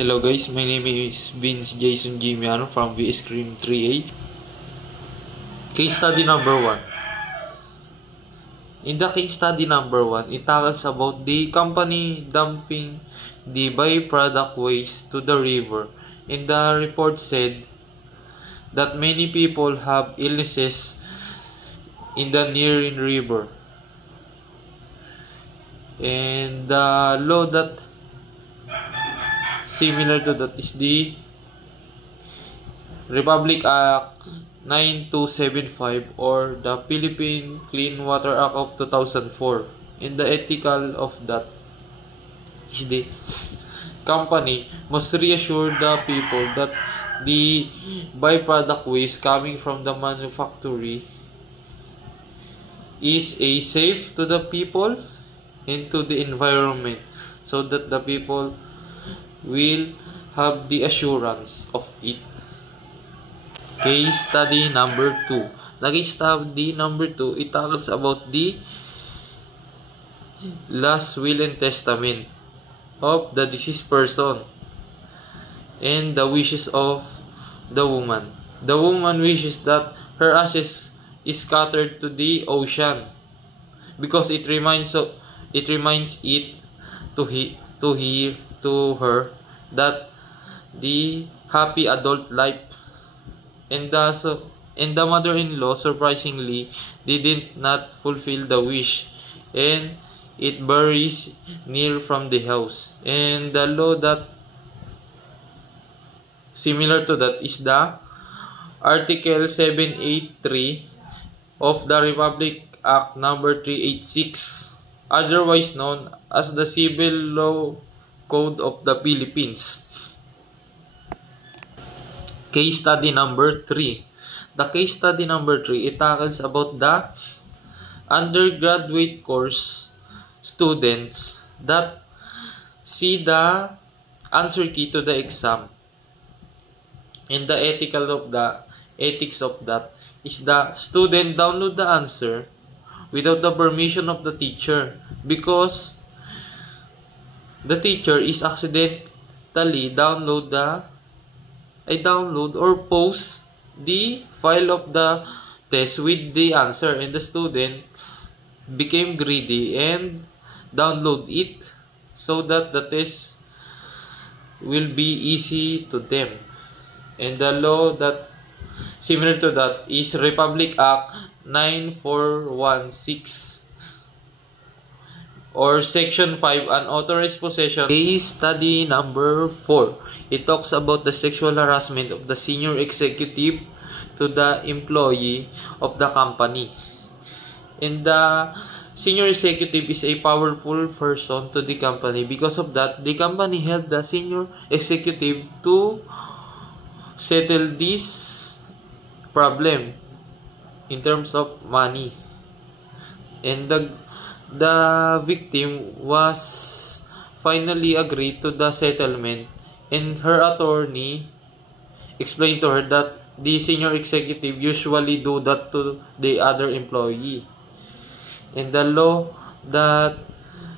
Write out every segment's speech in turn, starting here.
Hello guys, my name is Vince Jason Gimiano from VS Cream 3A. Case study number 1. In the case study number 1, it tackles about the company dumping the byproduct waste to the river. And the report said that many people have illnesses in the nearing river. And the law that similar to that is the Republic Act 9275 or the Philippine Clean Water Act of 2004. And the ethical of that is the company must reassure the people that the byproduct waste coming from the manufactory is a safe to the people and to the environment, so that the people will have the assurance of it. Case study number 2. The case study number 2, it tackles about the last will and testament of the deceased person and the wishes of the woman. The woman wishes that her ashes is scattered to the ocean because it reminds it to her that the happy adult life. And the mother-in-law surprisingly did not fulfill the wish, and it buries near from the house. And the law that similar to that is the Article 783 of the Republic Act number 386, otherwise known as the Civil Law Code of the Philippines. Case study number 3. The case study number 3, it tackles about the undergraduate course students that see the answer key to the exam. And the ethics of that is the student download the answer without the permission of the teacher, because the teacher is accidentally download or post the file of the test with the answer, and the student became greedy and download it so that the test will be easy to them. And the law that similar to that is Republic Act 9416 or Section 5, unauthorized possession. Case study number 4. It talks about the sexual harassment of the senior executive to the employee of the company. And the senior executive is a powerful person to the company. Because of that, the company helped the senior executive to settle this problem in terms of money. And the victim was finally agreed to the settlement, and her attorney explained to her that the senior executive usually do that to the other employee. And the law that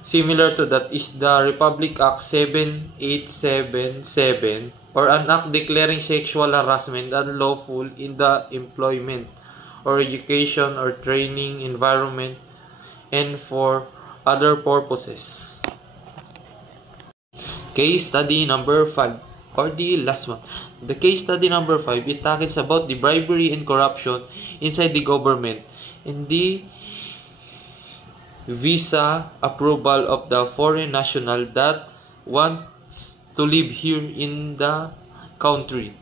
similar to that is the Republic Act 7877 or an act declaring sexual harassment unlawful in the employment or education or training environment and for other purposes. Case study number 5, or the last one. The case study number 5, it tackles about the bribery and corruption inside the government and the visa approval of the foreign national that wants to live here in the country.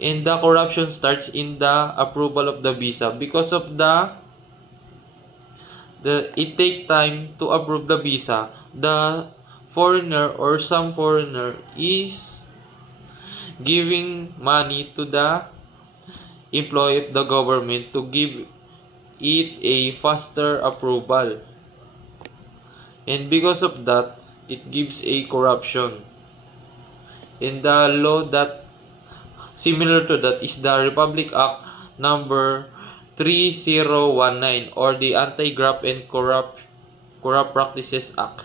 And the corruption starts in the approval of the visa, because of it take time to approve the visa. The foreigner or some foreigner is giving money to the employee of the government to give it a faster approval. And because of that, it gives a corruption. And the law that similar to that is the Republic Act number 3019 or the Anti-Graft and Corrupt Practices Act.